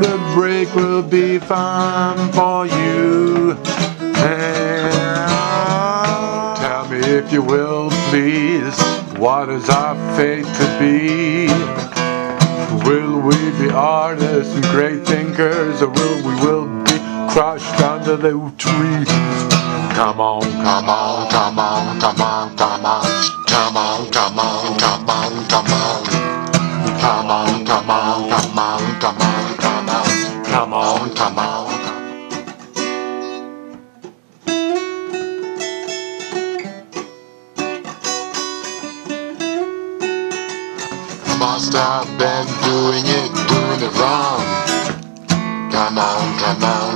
The break will be fun for you. And tell me if you will, please, what is our fate to be? Will we be artists and great thinkers, or will be crushed under the trees? Come on, come on, come on, come on, come on, come on, come on, come on, come on, come on, come on, come on, come on, come on, come on, come on. Must have been doing it wrong. Come on, come on.